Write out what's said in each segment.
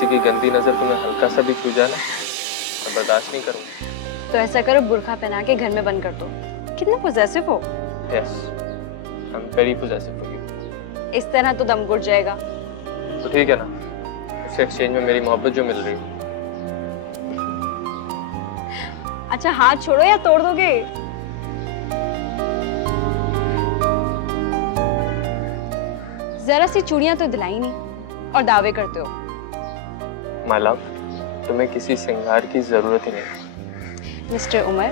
किसी की गंदी नजर तुम्हें हल्का सा भी छू जाए ना, मैं बर्दाश्त नहीं करूंगा। तो ऐसा करो, बुर्का पहना के घर में बंद कर दो। कितने पॉसेसिव हो। Yes, I am very possessive for you. इस तरह तो दम घुट जाएगा। तो ठीक है ना, उसके एक्सचेंज में मेरी मोहब्बत जो मिल रही है। अच्छा हाथ छोड़ो या तोड़ दोगे। जरा सी चूड़ियां तो दिलाई नहीं और दावे करते हो। माय लव, तुम्हें किसी श्रृंगार की जरूरत ही नहीं। मिस्टर उमर,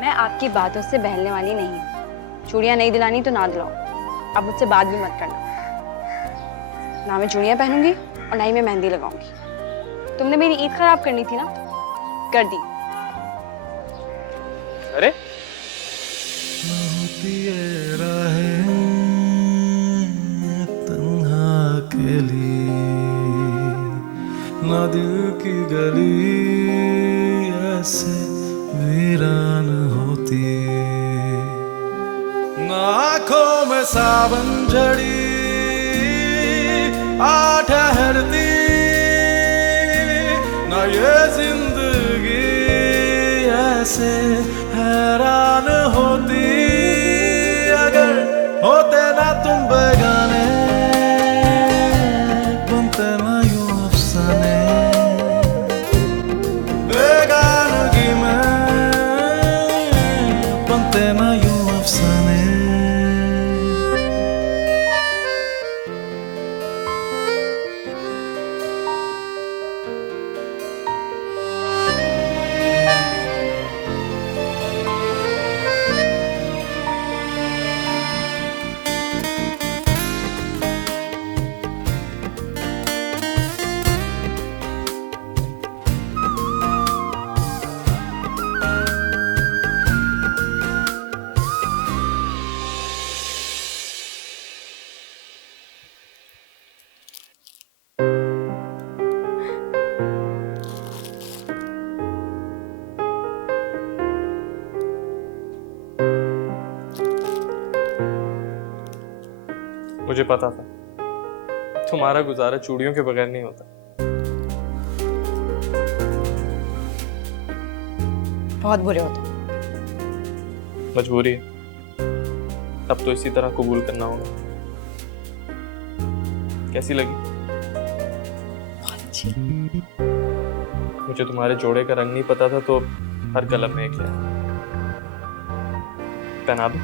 मैं आपकी बातों से बहलने वाली नहीं हूँ। चूड़ियां नहीं दिलानी तो ना दिलाओ, आप मुझसे बात भी मत करना। ना मैं चूड़ियां पहनूंगी और ना ही मैं मेहंदी लगाऊंगी। तुमने मेरी ईद खराब करनी थी ना, कर दी। अरे ना दिल की गली ऐसे वीरान होती, ना आँखों में सावन झड़ी आ ठहरती, ना ये जिंदगी ऐसे हैरान होती अगर होते ना तुम बेगाने, बनते ना यूं अफसाने, बेगानगी में बनते ना यूं अफसाने। मुझे पता था तुम्हारा गुजारा चूड़ियों के बगैर नहीं होता। बहुत बुरे हो तुम। मजबूरी है, अब तो इसी तरह कबूल करना होगा। कैसी लगी? बहुत अच्छी। मुझे तुम्हारे जोड़े का रंग नहीं पता था तो हर कलम में एक है। पहना दो।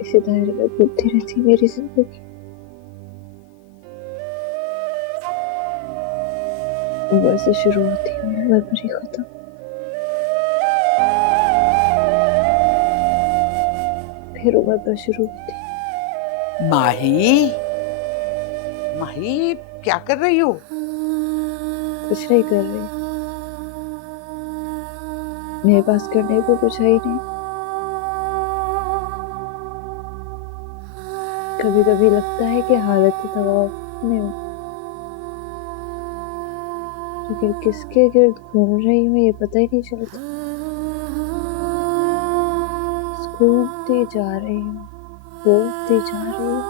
इसी दायरे में घूमती रहती मेरी जिंदगी। उम्र से शुरू होती है, उम्र पर ही खत्म। फिर उम्र पर शुरू होती। माही, माही क्या कर रही हो? कुछ नहीं कर रही, मेरे पास करने को कुछ है ही नहीं। कभी कभी लगता है कि हालत तवाफ में हूँ, लेकिन किसके गिर्द घूम रही हूँ ये पता ही नहीं चलता। घूमती जा रही हूँ, घूमती जा रही हूँ,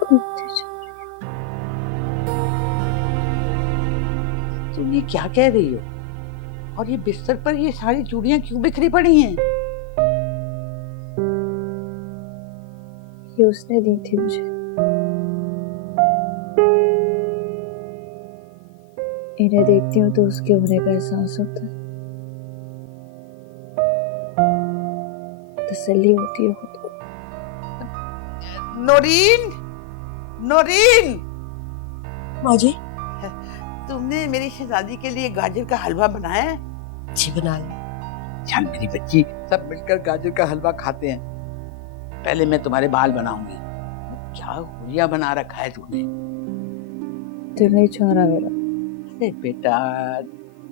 घूमती जा रही हूँ। तुम ये क्या कह रही हो? और ये बिस्तर पर ये सारी चूड़ियां क्यों बिखरी पड़ी हैं? ये उसने दी थी मुझे। इन्हें देखती हूँ तो उसके होने का एहसास होता है, तसल्ली होती है खुद को। नौरीन, नौरीन, माँ जी। तुमने मेरी शहजादी के लिए गाजर का हलवा बनाया है? जी बना ले। चल मेरी बच्ची, सब मिलकर गाजर का हलवा खाते हैं। पहले मैं तुम्हारे बाल बनाऊंगी। क्या हुलिया बना रखा है तूने? दिल नहीं चाह रहा मेरा। अरे बेटा,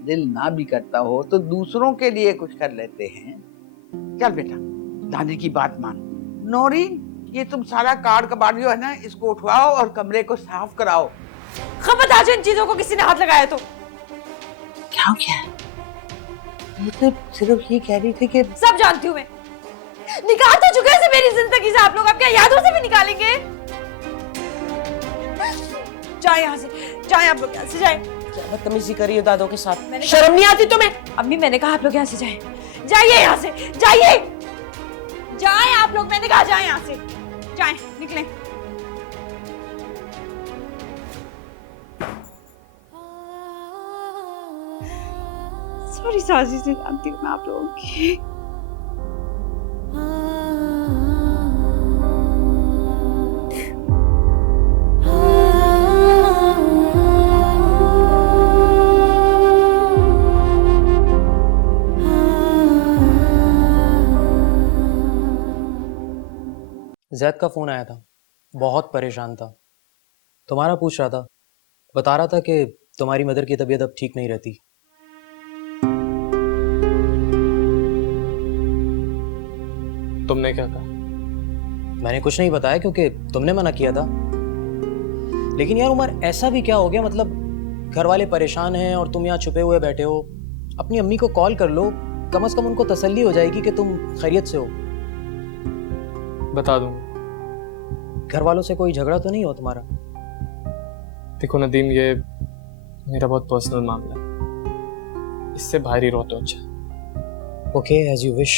दिल ना भी करता हो तो दूसरों के लिए कुछ कर लेते हैं। चल बेटा, दादी की बात मान। नौरीन, ये तुम सारा कार्ड कबाड़ जो है ना, इसको उठवाओ और कमरे को साफ कराओ। खबरदार जो इन चीजों को किसी ने हाथ लगाया तो। क्या हो गया? ये तो सिर्फ ये कह रही थी कि सब जानती हूँ मैं। निकाल तो चुके हैं मेरी जिंदगी से आप लोग, अब क्या यादों से भी निकालेंगे? जाए यहाँ से, जाए आप लोग यहाँ से, जाए। क्या बदतमीजी कर रही हो दादों के साथ? शर्म नहीं आती तुम्हें? अम्मी मैंने कहा आप लोग यहाँ से जाए, जाइए यहाँ से, जाइए, जाए आप लोग, मैंने कहा जाए यहाँ से, जाए, निकलें। सॉरी साजी से जानती हूँ मैं आप लोगों की। जैद का फ़ोन आया था, बहुत परेशान था, तुम्हारा पूछ रहा था, बता रहा था कि तुम्हारी मदर की तबीयत अब ठीक नहीं रहती। तुमने क्या कहा? मैंने कुछ नहीं बताया क्योंकि तुमने मना किया था। लेकिन यार उमर, ऐसा भी क्या हो गया, मतलब घर वाले परेशान हैं और तुम यहाँ छुपे हुए बैठे हो। अपनी अम्मी को कॉल कर लो, कम से कम उनको तसल्ली हो जाएगी कि तुम खैरियत से हो। बता दूं। घर वालों से कोई झगड़ा तो नहीं हो तुम्हारा? देखो नदीम, ये मेरा बहुत पर्सनल मामला है, इससे बाहर ही रहो तो अच्छा। Okay, as you wish.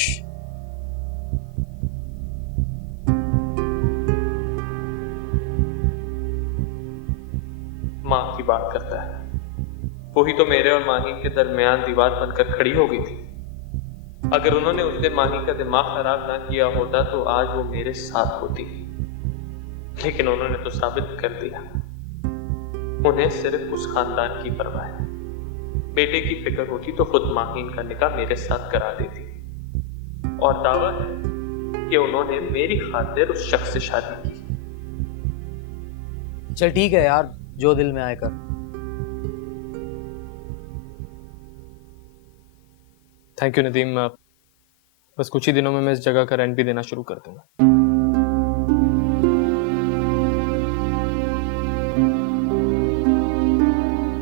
माँ की बात करता है, वही तो मेरे और माही के दरमियान दीवार बनकर खड़ी हो गई थी। अगर उन्होंने उस दिन माही का दिमाग खराब ना किया होता तो आज वो मेरे साथ होती, लेकिन उन्होंने तो साबित कर दिया। उन्हें सिर्फ उस खानदान की परवाह है। बेटे की फिक्र होती तो खुद माहीन का निकाह मेरे साथ करा देती, और दावा है कि उन्होंने मेरी खातिर उस शख्स से शादी की। चल ठीक है यार, जो दिल में आए कर। थैंक यू नदीम, बस कुछ ही दिनों में मैं इस जगह का रेंट भी देना शुरू कर दूंगा।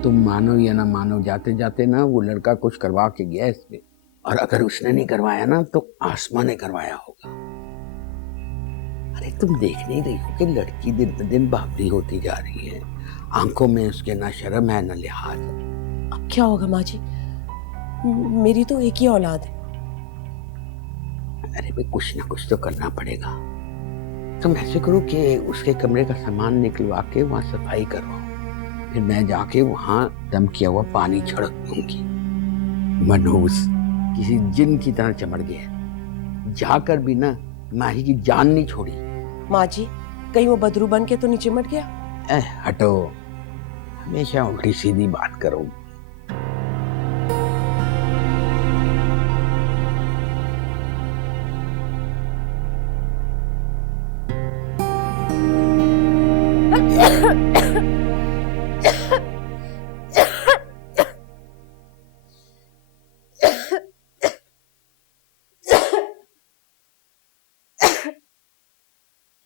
तुम मानो या ना मानो, जाते जाते ना वो लड़का कुछ करवा के गया इसमें, और अगर उसने नहीं करवाया ना तो आसमां ने करवाया होगा। अरे तुम देख नहीं रही हो कि लड़की दिन ब दिन बावली होती जा रही है, आंखों में उसके ना शर्म है ना लिहाज। अब क्या होगा माँ जी, मेरी तो एक ही औलाद है। अरे भाई, कुछ ना कुछ तो करना पड़ेगा। तुम ऐसे करो कि उसके कमरे का सामान निकलवा के वहां सफाई करो, फिर मैं जाके वहां दम किया हुआ पानी छिड़क दूंगी। मनहूस किसी जिन की तरह चमड़ गया, जाकर भी ना माही की जान नहीं छोड़ी। माँ जी, कहीं वो बदरू बन के तो नहीं चिमट गया? हटो, हमेशा उल्टी सीधी बात करो।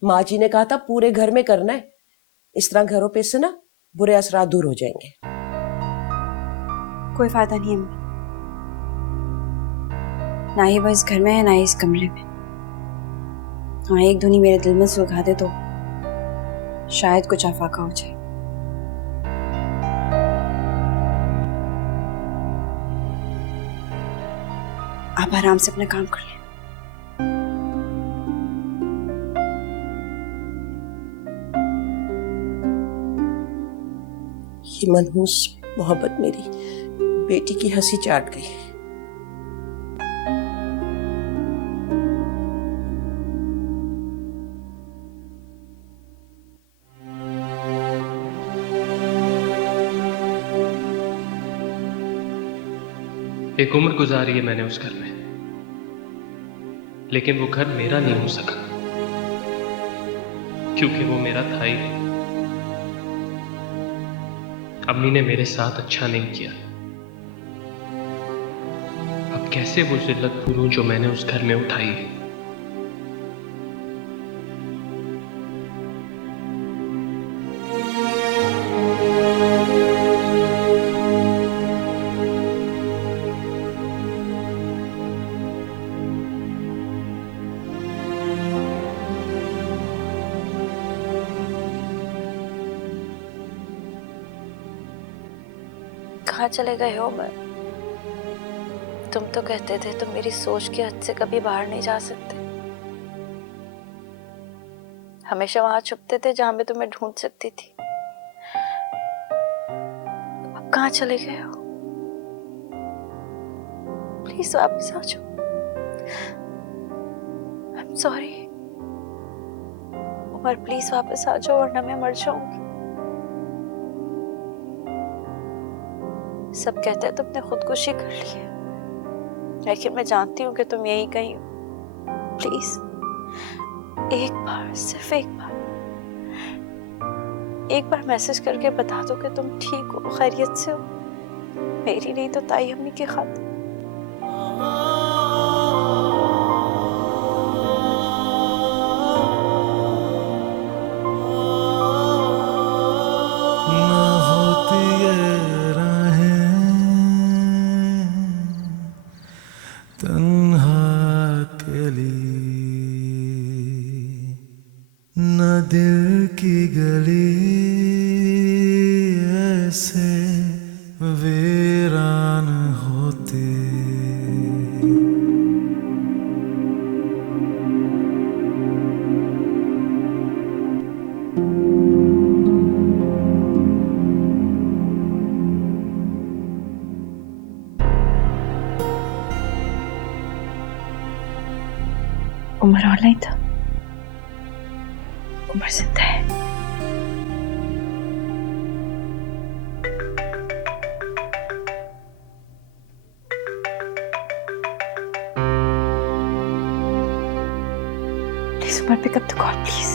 माँ जी ने कहा था पूरे घर में करना है, इस तरह घरों पे से ना बुरे असरात दूर हो जाएंगे। कोई फायदा नहीं है अम्मी, ना ही वो इस घर में है ना ही इस कमरे में। हाँ, एक धुनी मेरे दिल में सुलगा दे तो शायद कुछ आफाका हो जाए। आप आराम से अपना काम कर लें। ये मनहूस मोहब्बत मेरी बेटी की हंसी चाट गई। एक उम्र गुजारी है मैंने उस घर में, लेकिन वो घर मेरा नहीं हो सका, क्योंकि वो मेरा था ही नहीं। अम्मी ने मेरे साथ अच्छा नहीं किया। अब कैसे वो जिल्लत भूलूं जो मैंने उस घर में उठाई है। कहाँ चले गए हो उमर? तुम तो कहते थे तुम मेरी सोच के हद से कभी बाहर नहीं जा सकते। हमेशा वहां छुपते थे जहां मैं तुम्हें ढूंढ सकती थी। अब कहाँ चले गए हो? प्लीज वापस आ जाओ। I am sorry Umar, please वापस आ जाओ वरना मैं मर जाऊंगी। सब कहते हैं तुमने खुदकुशी कर ली है, लेकिन मैं जानती हूँ कि तुम यही कहीं हो। प्लीज एक बार, सिर्फ एक बार मैसेज करके बता दो कि तुम ठीक हो, खैरियत से हो। मेरी नहीं तो ताई अम्मी की खातिर। न होती ये राहें तन्हा अकेली, न दिल की गली ऐसे वीरान होती। उमर और नहीं था, उमर जिंदा है। Please Umar, pick up the call please.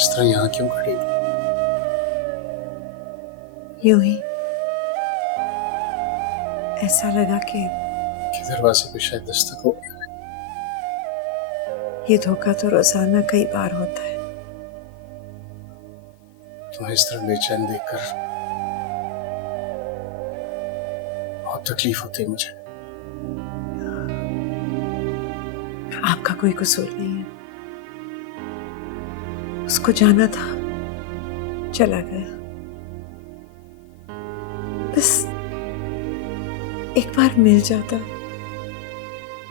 इस तरह यहाँ क्यों खड़ी? यूं ही ऐसा लगा कि दरवाजे पे शायद दस्तक हो गया। ये धोखा तो रोजाना कई बार होता है। तुम्हें इस तरह बेचैन देखकर बहुत तकलीफ होती है मुझे। आपका कोई कसूर नहीं है। उसको जाना था, चला गया। बस एक बार मिल जाता,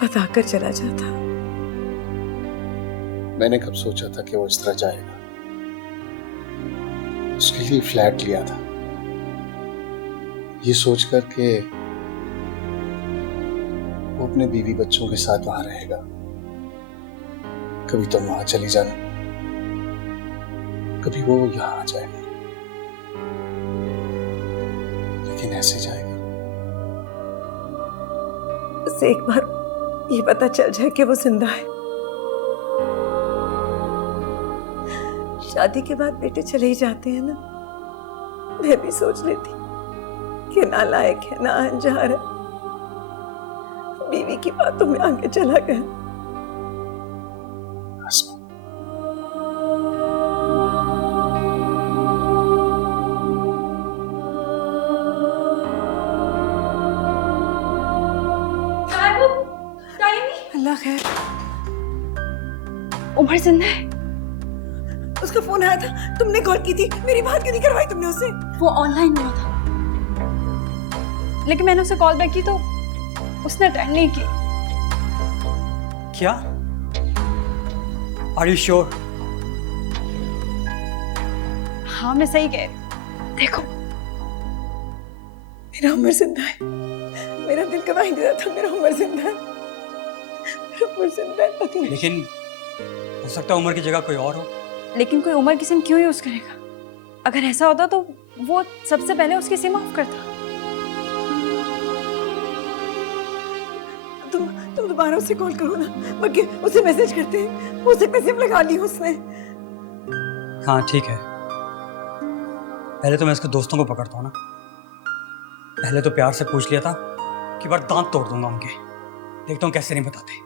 बताकर चला जाता। मैंने कब सोचा था कि वो इस तरह जाएगा। उसके लिए फ्लैट लिया था, ये सोचकर के वो अपने बीवी बच्चों के साथ वहां रहेगा। कभी तुम वहां चली जाना, कभी वो यहां आ जाएगा, लेकिन ऐसे जाएगा। बस एक बार ये पता चल जाए कि वो जिंदा है। शादी के बाद बेटे चले ही जाते हैं ना। मैं भी सोच लेती कि नालायक है, ना अनजार है, बीवी की बातों में आगे चला गया। आसमा, अल्लाह खैर। उमर जिंदा है? उसका फोन आया था, तुमने कॉल की थी, मेरी बात क्यों नहीं करवाई तुमने उससे? वो ऑनलाइन हुआ था, लेकिन मैंने उसे कॉल बैक की तो उसने अटेंड नहीं की। क्या? Are you sure? हाँ मैं सही कह रही हूँ। देखो मेरा उमर जिंदा है। मेरा दिल गवाही देता था, मेरा उमर जिंदा है, मेरा उमर जिंदा है। पति नहीं। लेकिन हो सकता है उमर की जगह कोई और हो। लेकिन कोई उमर की सिम क्यों यूज करेगा? अगर ऐसा होता तो वो सबसे पहले उसकी सिम ऑफ करता। तुम दोबारा उसे कॉल करो ना, बल्कि उसे मैसेज करते हैं। हो सकता है सिम लगा ली उसने। हाँ ठीक है, पहले तो मैं इसके दोस्तों को पकड़ता हूँ ना। पहले तो प्यार से पूछ लिया था कि बार दांत तोड़ दूंगा उनके। देखता हूँ कैसे नहीं बताते।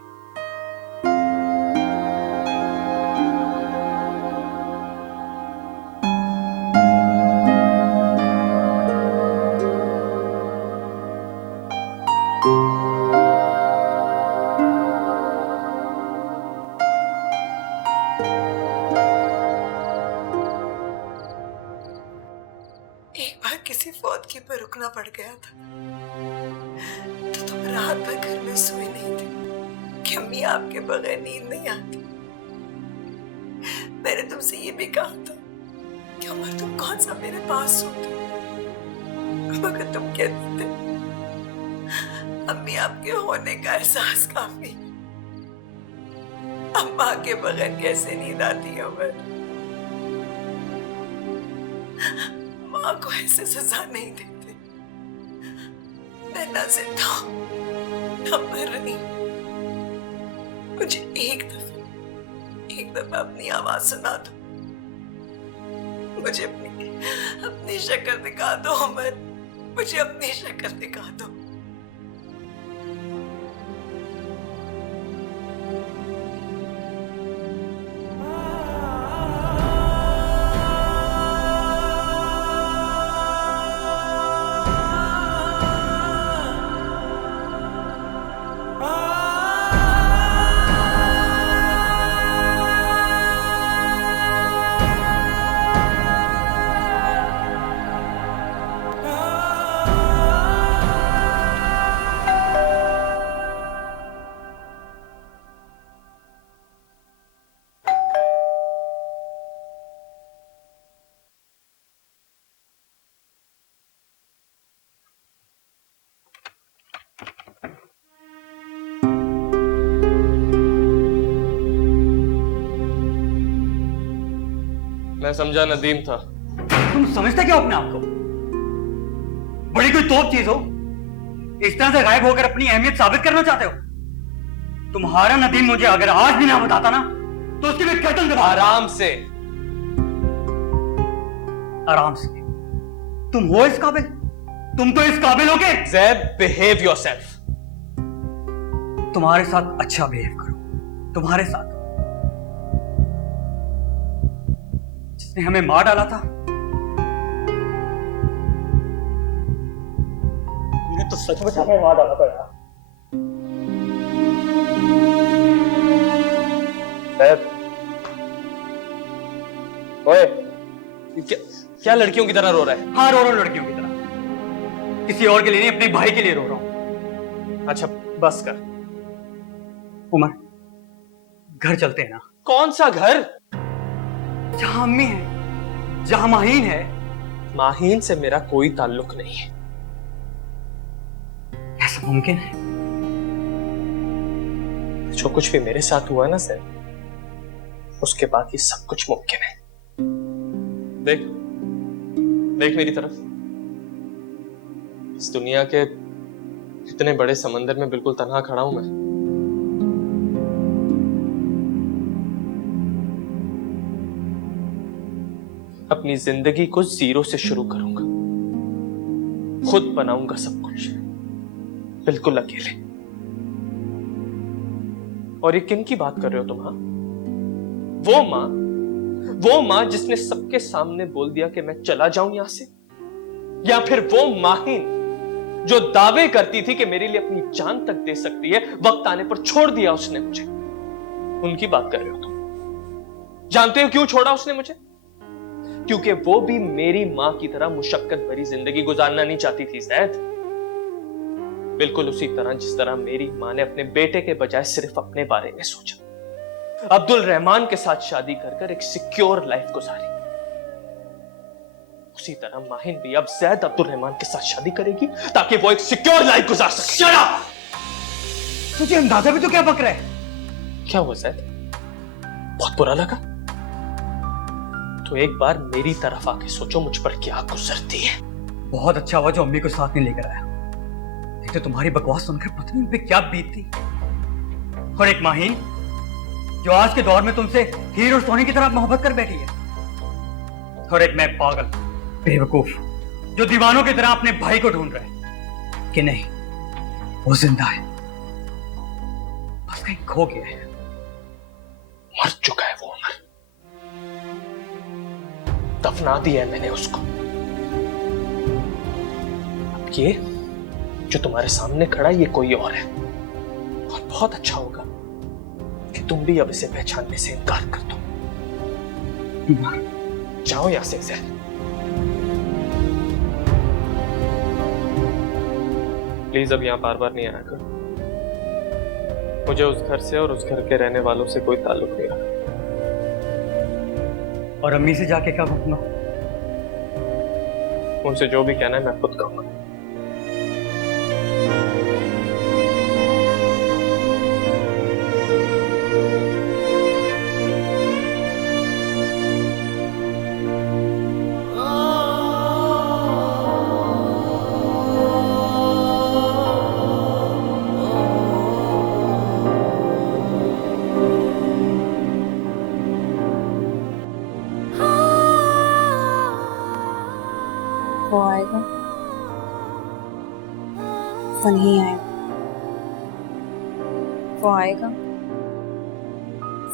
एक बार किसी फौत पर रुकना पड़ गया था तो तुम रात भर घर में सोए नहीं थे कि अम्मी आपके बगैर नींद नहीं आती। मैंने तुमसे ये भी कहा था कि उमर तुम कौन सा मेरे पास सोते, मगर तुम कहते थे अम्मी आपके होने का एहसास काफी। अम्मा के बगैर कैसे नींद आती है उमर? माँ को ऐसे सजा नहीं देते। मैं ना जिंदा हूं ना मर रही। मुझे एक दफा अपनी आवाज सुना दो। मुझे अपनी शक्ल दिखा दो उमर, मुझे अपनी शक्ल दिखा दो। मैं समझा नदीम था। तुम समझते क्यों अपने आप को? बड़ी कोई तोप चीज हो, इस तरह से गायब होकर अपनी अहमियत साबित करना चाहते हो? तुम्हारा नदीम मुझे अगर आज भी ना बताता ना तो उसकी भी गर्दन दबा। आराम से। आराम से? तुम हो इस काबिल? तुम तो इस काबिल हो के ज़ैब, बिहेव योरसेल्फ। तुम्हारे साथ अच्छा बिहेव करो। तुम्हारे साथ जिसने हमें मार डाला था, तुमने तो सचमुच हमें मार डाला था यार। ज़ैब, ओए, क्या लड़कियों की तरह रो रहा है? हाँ रो रहा हूं लड़कियों की तरह। किसी और के लिए नहीं, अपने भाई के लिए रो रहा हूं। अच्छा बस कर। उमर, घर चलते हैं ना? कौन सा घर? जहां अम्मी है, जहां माहीन है। माहीन से मेरा कोई ताल्लुक नहीं है। ऐसा मुमकिन है? जो कुछ भी मेरे साथ हुआ ना सर, उसके बाद ये सब कुछ मुमकिन है। देख देख मेरी तरफ। इस दुनिया के इतने बड़े समंदर में बिल्कुल तन्हा खड़ा हूं मैं। अपनी जिंदगी को जीरो से शुरू करूंगा, खुद बनाऊंगा सब कुछ, बिल्कुल अकेले। और ये किन की बात कर रहे हो तुम? हाँ, वो मां जिसने सबके सामने बोल दिया कि मैं चला जाऊं यहां से, या फिर वो माहिन जो दावे करती थी कि मेरे लिए अपनी जान तक दे सकती है, वक्त आने पर छोड़ दिया उसने मुझे? उनकी बात कर रहे हो तुम? जानते हो क्यों छोड़ा उसने मुझे? क्योंकि वो भी मेरी मां की तरह मुशक्कत भरी जिंदगी गुजारना नहीं चाहती थी जैद। बिल्कुल उसी तरह जिस तरह मेरी मां ने अपने बेटे के बजाय सिर्फ अपने बारे में सोचा, अब्दुल रहमान के साथ शादी कर एक सिक्योर लाइफ गुजारी। उसी तरह माहिन भी अब जैद अब्दुल रहमान के साथ शादी करेगी ताकि वो एक सिक्योर लाइफ गुजार सके। Shut up! तुझे अंदाजा भी तो क्या बक रहा है? क्या हुआ जैद? बहुत बुरा लगा? तो एक बार मेरी तरफ आके सोचो मुझ पर क्या गुजरती है। बहुत अच्छा हुआ जो अम्मी को साथ नहीं लेकर आया, नहीं तो तुम्हारी बकवास सुनकर पता नहीं उन पे क्या बीतती। और एक माहिन जो आज के दौर में तुमसे हीरो सोनी की तरह मोहब्बत कर बैठी है, और एक मैं पागल बेवकूफ जो दीवानों की तरह अपने भाई को ढूंढ रहा है कि नहीं वो जिंदा है, बस कहीं खो गया है। मर चुका है वो उमर, दफना दिया है मैंने उसको। अब ये जो तुम्हारे सामने खड़ा है ये कोई और है, और बहुत अच्छा होगा कि तुम भी अब इसे पहचानने से इनकार कर दो। जाओ यहां से जैद। प्लीज अब यहां बार बार नहीं आया करो। मुझे उस घर से और उस घर के रहने वालों से कोई ताल्लुक नहीं रहा। और अम्मी से जाके क्या कहूंगा? उनसे जो भी कहना है मैं खुद कहूंगा। वो आएगा, वो नहीं आएगा, वो आएगा,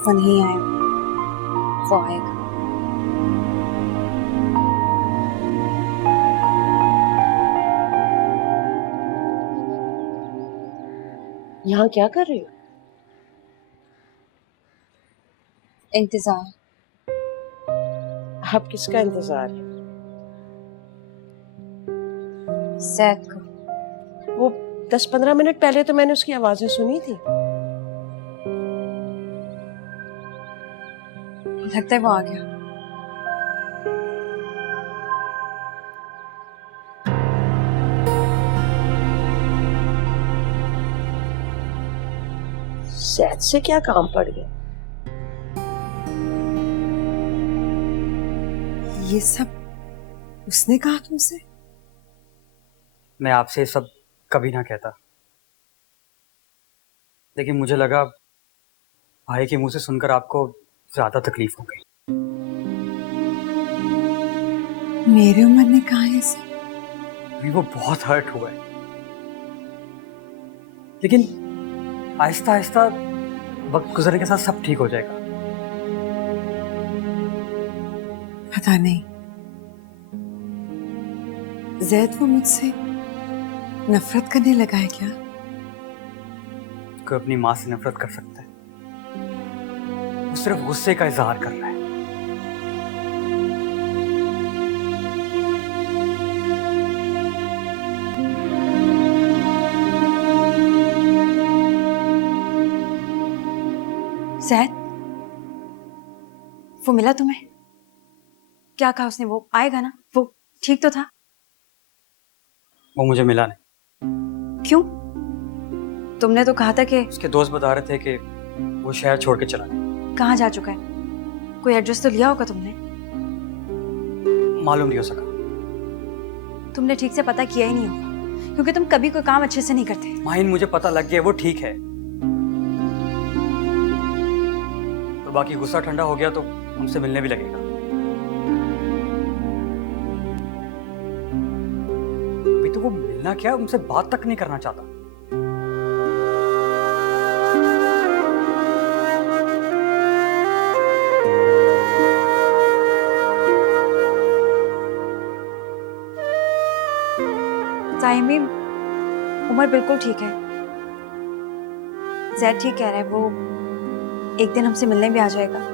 वो नहीं आएगा, वो आएगा। यहाँ क्या कर रही हो? इंतजार। आप किसका इंतजार है? जैद को। वो 10-15 मिनट पहले तो मैंने उसकी आवाजें सुनी थी। लगता है वो आ गया। जैद से क्या काम पड़ गया? ये सब उसने कहा तुमसे? मैं आपसे सब कभी ना कहता, लेकिन मुझे लगा भाई के मुंह से सुनकर आपको ज्यादा तकलीफ हो गई। मेरे उमर ने कहा है इसे? अभी वो बहुत हर्ट हुआ है, लेकिन आहिस्ता आहिस्ता वक्त गुजरने के साथ सब ठीक हो जाएगा। पता नहीं, जैद वो मुझसे नफरत करने लगा है क्या? कोई अपनी माँ से नफरत कर सकता है? वो सिर्फ गुस्से का इजहार कर रहा है। जैद, वो मिला तुम्हें? क्या कहा उसने? वो आएगा ना? वो ठीक तो था? वो मुझे मिला नहीं। क्यों? तुमने तो कहा था कि उसके दोस्त बता रहे थे कि वो शहर छोड़ के चला गया। कहाँ जा चुका है? कोई एड्रेस तो लिया होगा तुमने? मालूम नहीं हो सका। तुमने ठीक से पता किया ही नहीं होगा, क्योंकि तुम कभी कोई काम अच्छे से नहीं करते। माहिन, मुझे पता लग गया वो ठीक है, और बाकी गुस्सा ठंडा हो गया तो उनसे मिलने भी लगेगा। तो वो मिलना क्या, उनसे बात तक नहीं करना चाहता। ताइमी, उमर बिल्कुल ठीक है। जैद ठीक कह रहा है, वो एक दिन हमसे मिलने भी आ जाएगा।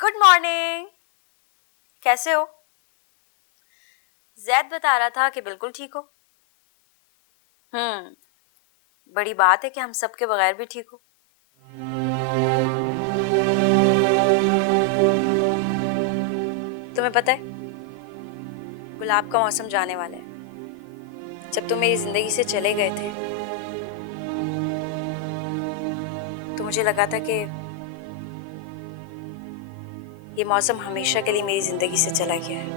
गुड मॉर्निंग, कैसे हो? जैद बता रहा था कि बिल्कुल ठीक हो। बड़ी बात है कि हम सबके बगैर भी ठीक हो। तुम्हें पता है, गुलाब का मौसम जाने वाला है। जब तुम मेरी जिंदगी से चले गए थे तो मुझे लगा था कि ये मौसम हमेशा के लिए मेरी जिंदगी से चला गया है,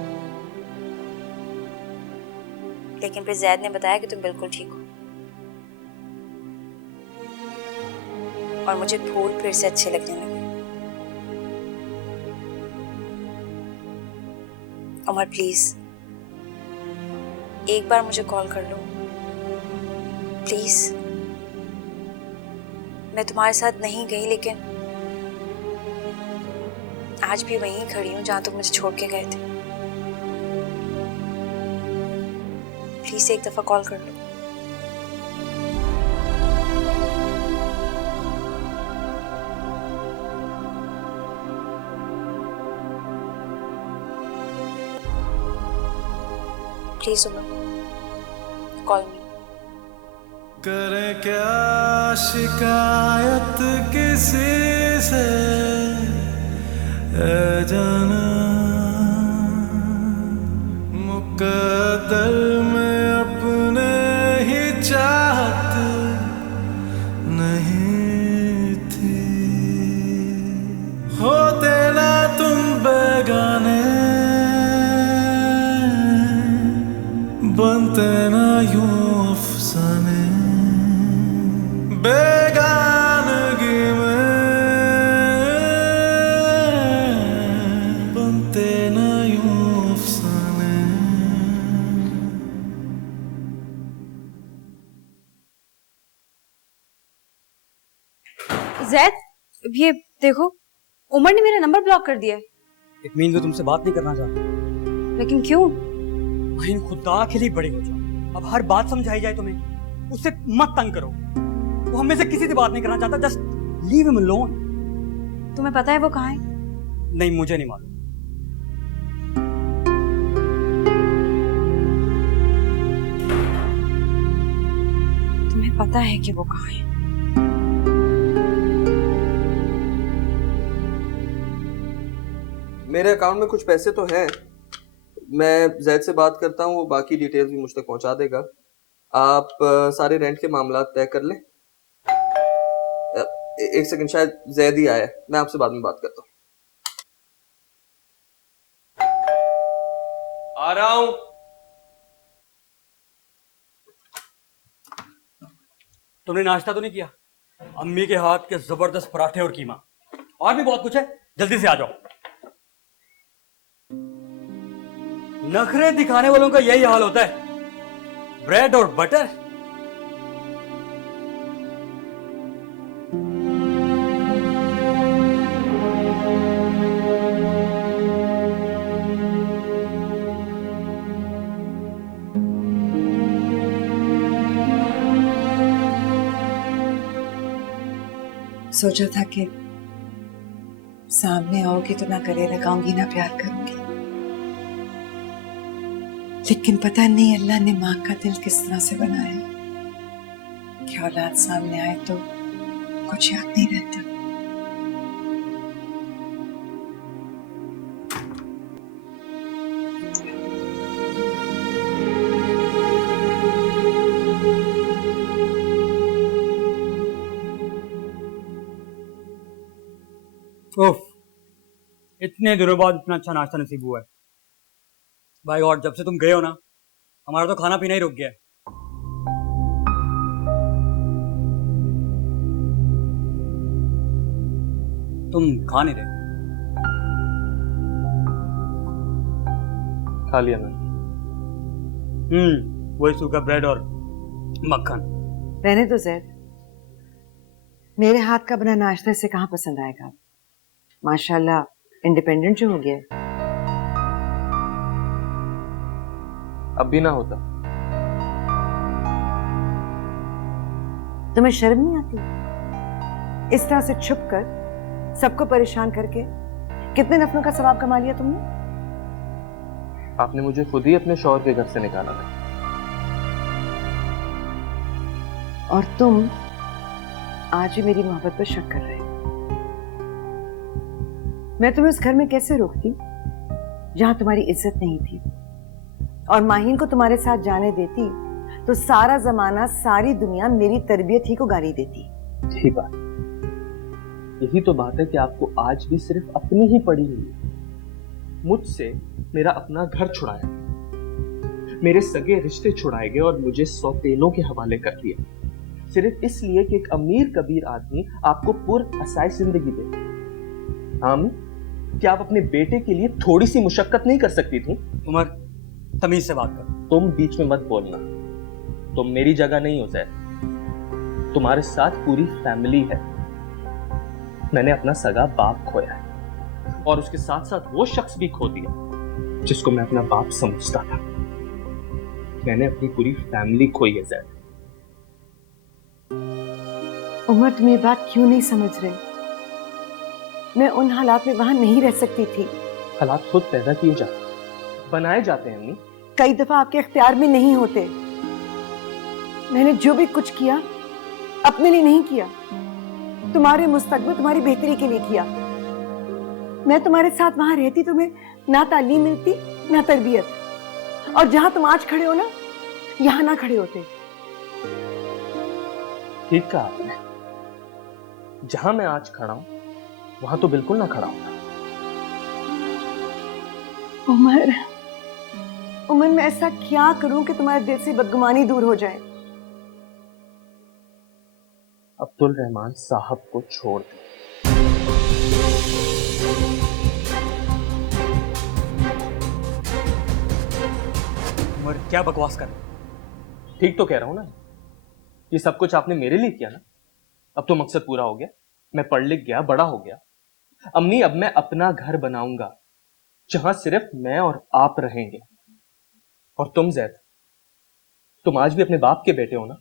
लेकिन फिर जैद ने बताया कि तुम बिल्कुल ठीक हो और मुझे फूल फिर से अच्छे लगने लगे। उमर प्लीज एक बार मुझे कॉल कर लो प्लीज। मैं तुम्हारे साथ नहीं गई, लेकिन आज भी वहीं खड़ी हूं जहां तुम मुझे छोड़ के गए थे। प्लीज एक दफा कॉल कर लो। Please Umar, call me. करे क्या शिकायत किसी से ऐ जाना, मुकद्दर में अपने ही चाहत नहीं थी। होते ना तुम बेगाने, बनते ना यूं अफसाने, बेगानगी में बनते ना यूं अफसाने। जैद, ये देखो, उमर ने मेरा नंबर ब्लॉक कर दिया है। इट मीन वो तुमसे बात नहीं करना चाहता। लेकिन क्यों? बहन खुदा के लिए बड़े हो जाओ, अब हर बात समझाई जाए तुम्हें। उससे मत तंग करो, वो हम में से किसी से बात नहीं करना चाहता। Just leave him alone. तुम्हें पता है वो कहाँ है? नहीं, मुझे नहीं मालूम। तुम्हें पता है कि वो कहाँ है? मेरे अकाउंट में कुछ पैसे तो हैं, मैं जैद से बात करता हूँ, वो बाकी डिटेल्स भी मुझ तक पहुंचा देगा। आप सारे रेंट के मामला तय कर लें। एक सेकंड, शायद जैद ही आया है, मैं आपसे बाद में बात करता हूँ। आ रहा हूँ। तुमने नाश्ता तो नहीं किया? अम्मी के हाथ के जबरदस्त पराठे और कीमा, और भी बहुत कुछ है, जल्दी से आ जाओ। नखरे दिखाने वालों का यही हाल होता है, ब्रेड और बटर। सोचा था कि सामने आओगी तो ना गले लगाऊंगी ना प्यार करूंगी, लेकिन पता नहीं अल्लाह ने माँ का दिल किस तरह से बनाया कि औलाद सामने आए तो कुछ याद नहीं रहता। उफ, इतने दिनों बाद इतना अच्छा नाश्ता नसीब हुआ है भाई। और जब से तुम गए हो ना, हमारा तो खाना पीना ही रुक गया है। तुम खा नहीं रहे? खा लिया मैंने। वही सूखा ब्रेड और मक्खन। रहने दो जैद, मेरे हाथ का बना नाश्ता इसे कहाँ पसंद आएगा। माशाल्लाह इंडिपेंडेंट जो हो गया है। अब भी ना होता। तुम्हें शर्म नहीं आती इस तरह से छुप कर सबको परेशान करके? कितने नफलों का सवाब कमा लिया तुमने? आपने मुझे खुद ही अपने शौहर के घर से निकाला था। और तुम आज भी मेरी मोहब्बत पर शक कर रहे हो। मैं तुम्हें उस घर में कैसे रोकती जहां तुम्हारी इज्जत नहीं थी, और माहीन को तुम्हारे साथ जाने देती तो सारा जमाना सारी दुनिया मेरी तरबियत ही को गाली देती। यही बात, यही तो बात है कि आपको आज भी सिर्फ अपनी ही पड़ी हुई है। मुझसे मेरा अपना घर छुड़ाया, मेरे सगे रिश्ते छुड़ाए गए और मुझे सौतेलों के हवाले कर दिया, सिर्फ इसलिए कि एक अमीर कबीर आदमी आपको पुरअसाए जिंदगी दे। हम क्या आप अपने बेटे के लिए थोड़ी सी मुशक्कत नहीं कर सकती थी? उमर, तमीज से बात कर। तुम बीच में मत बोलना, तुम मेरी जगह नहीं हो जैद। तुम्हारे साथ पूरी फैमिली है। मैंने अपना सगा बाप खोया है, और उसके साथ साथ वो शख्स भी खो दिया जिसको मैं अपना बाप समझता था। मैंने अपनी पूरी फैमिली खोई है जैद। उमर, तुम ये बात क्यों नहीं समझ रहे? मैं उन हालात में वहां नहीं रह सकती थी। हालात खुद पैदा किए जाते, बनाए जाते हैं अम्मी। कई दफा आपके इख्तियार में नहीं होते। मैंने जो भी कुछ किया अपने लिए नहीं किया, तुम्हारे मुस्तकबिल, तुम्हारी बेहतरी के लिए किया। मैं तुम्हारे साथ वहां रहती, तुम्हें ना तालीम मिलती ना तरबियत, और जहां तुम आज खड़े हो ना, यहां ना खड़े होते। ठीक कहा आपने, जहां मैं आज खड़ा हूं वहां तो बिल्कुल ना खड़ा होता। उमर, उमर, मैं ऐसा क्या करूं कि तुम्हारे दिल से बदगुमानी दूर हो जाए? अब्दुल रहमान साहब को छोड़ दे। उमर, क्या बकवास कर रहे हो? ठीक तो कह रहा हूं ना, ये सब कुछ आपने मेरे लिए किया ना। अब तो मकसद पूरा हो गया, मैं पढ़ लिख गया, बड़ा हो गया। अम्मी, अब मैं अपना घर बनाऊंगा जहां सिर्फ मैं और आप रहेंगे। और तुम जैद, तुम आज भी अपने बाप के बेटे हो ना।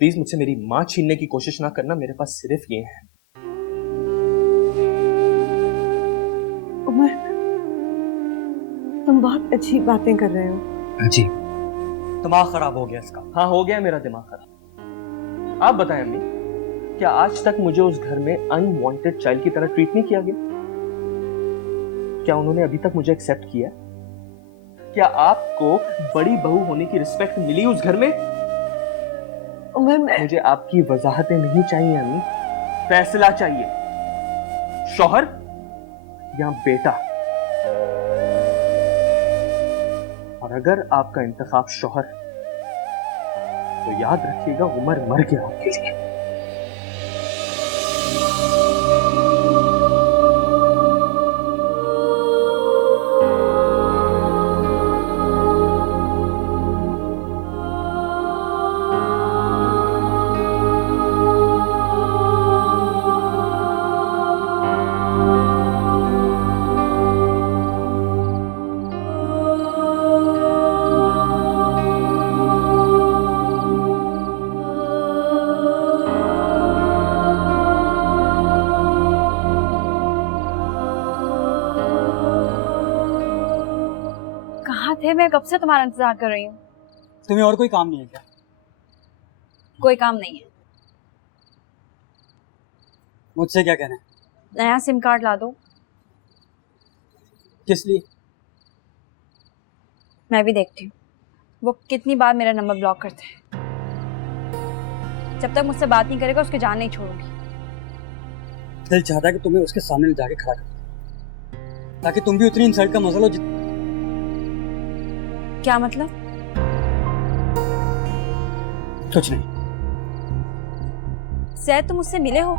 प्लीज मुझसे मेरी मां छीनने की कोशिश ना करना, मेरे पास सिर्फ ये है। उमर, तुम बहुत अच्छी बातें कर रहे हो। जी, दिमाग खराब हो गया इसका। हाँ, हो गया मेरा दिमाग खराब। आप बताएं अम्मी, क्या आज तक मुझे उस घर में अनवांटेड चाइल्ड की तरह ट्रीट नहीं किया गया? क्या उन्होंने अभी तक मुझे एक्सेप्ट किया? क्या आपको बड़ी बहू होने की रिस्पेक्ट मिली उस घर में? उमर, मुझे आपकी वजाहतें नहीं चाहिए अम्मी, फैसला चाहिए। शौहर या बेटा? और अगर आपका इंतखाब शौहर है तो याद रखिएगा, उमर मर गया आपके लिए। कहाँ थे? मैं कब से तुम्हारा इंतजार कर रही हूँ। तुम्हें और कोई काम नहीं है क्या? कोई काम नहीं है। मुझसे क्या कहना है? नया सिम कार्ड ला दो। किस लिए? मैं भी देखती हूँ वो कितनी बार मेरा नंबर ब्लॉक करते हैं। जब तक मुझसे बात नहीं करेगा उसकी जान नहीं छोड़ूंगी। दिल चाहता है कि तुम्हें उसके सामने ले जाके खड़ा कर, ताकि तुम भी उतनी इंसल्ट का मजा लो क्या मतलब? कुछ नहीं। जैद, तुम मुझसे मिले हो?